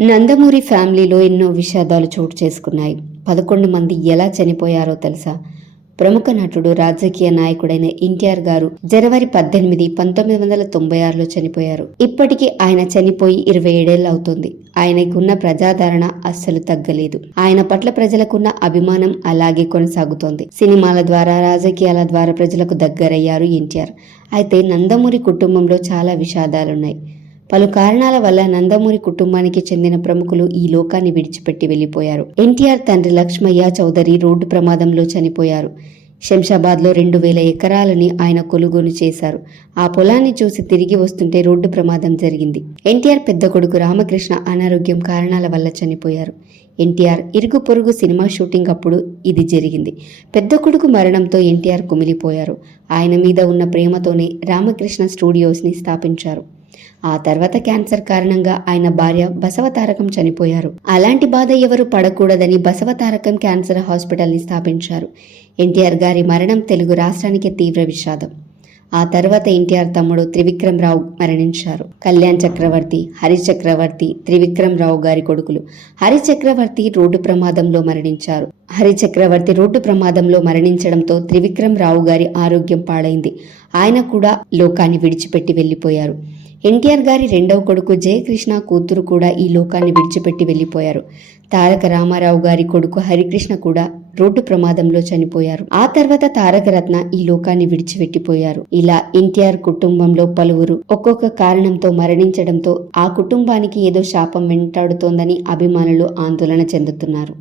నందమూరి ఫ్యామిలీలో ఎన్నో విషాదాలు చోటు చేసుకున్నాయి. పదకొండు మంది ఎలా చనిపోయారో తెలుసా? ప్రముఖ నటుడు రాజకీయ నాయకుడైన ఎన్టీఆర్ గారు జనవరి పద్దెనిమిది పంతొమ్మిది వందల తొంభై ఆరులో చనిపోయారు. ఇప్పటికీ ఆయన చనిపోయి ఇరవై ఏడేళ్ళు అవుతుంది. ఆయనకున్న ప్రజాదరణ అస్సలు తగ్గలేదు. ఆయన పట్ల ప్రజలకున్న అభిమానం అలాగే కొనసాగుతోంది. సినిమాల ద్వారా రాజకీయాల ద్వారా ప్రజలకు దగ్గరయ్యారు ఎన్టీఆర్. అయితే నందమూరి కుటుంబంలో చాలా విషాదాలున్నాయి. పలు కారణాల వల్ల నందమూరి కుటుంబానికి చెందిన ప్రముఖులు ఈ లోకాన్ని విడిచిపెట్టి వెళ్ళిపోయారు ఎన్టీఆర్ తండ్రి లక్ష్మయ్య చౌదరి రోడ్డు ప్రమాదంలో చనిపోయారు. శంషాబాద్లో రెండు వేల ఎకరాలని ఆయన కొనుగోలు చేశారు. ఆ పొలాన్ని చూసి తిరిగి వస్తుంటే రోడ్డు ప్రమాదం జరిగింది. ఎన్టీఆర్ పెద్ద కొడుకు రామకృష్ణ అనారోగ్యం కారణాల వల్ల చనిపోయారు. ఎన్టీఆర్ ఇరుగు పొరుగు సినిమా షూటింగ్ అప్పుడు ఇది జరిగింది. పెద్ద కొడుకు మరణంతో ఎన్టీఆర్ కుమిలిపోయారు. ఆయన మీద ఉన్న ప్రేమతోనే రామకృష్ణ స్టూడియోస్ని స్థాపించారు. ఆ తర్వాత క్యాన్సర్ కారణంగా ఆయన భార్య బసవతారకం చనిపోయారు. అలాంటి బాధ ఎవరు పడకూడదని బసవతారకం క్యాన్సర్ హాస్పిటల్ని స్థాపించారు. ఎన్టీఆర్ గారి మరణం తెలుగు రాష్ట్రానికి తీవ్ర విషాదం. ఆ తర్వాత ఎన్టీఆర్ తమ్ముడు త్రివిక్రమ్ రావు మరణించారు. కళ్యాణ్ చక్రవర్తి హరి చక్రవర్తి త్రివిక్రమ్ రావు గారి కొడుకులు. హరి చక్రవర్తి రోడ్డు ప్రమాదంలో మరణించారు. హరి చక్రవర్తి రోడ్డు ప్రమాదంలో మరణించడంతో త్రివిక్రమ్ రావు గారి ఆరోగ్యం పాడైంది. ఆయన కూడా లోకాన్ని విడిచిపెట్టి వెళ్ళిపోయారు ఎన్టీఆర్ గారి రెండవ కొడుకు జయకృష్ణ కూతురు కూడా ఈ లోకాన్ని విడిచిపెట్టి వెళ్ళిపోయారు తారక రామారావు గారి కొడుకు హరికృష్ణ కూడా రోడ్డు ప్రమాదంలో చనిపోయారు. ఆ తర్వాత తారక రత్న ఈ లోకాన్ని విడిచిపెట్టిపోయారు. ఇలా ఎన్టీఆర్ కుటుంబంలో పలువురు ఒక్కొక్క కారణంతో మరణించడంతో ఆ కుటుంబానికి ఏదో శాపం వెంటాడుతోందని అభిమానులు ఆందోళన చెందుతున్నారు.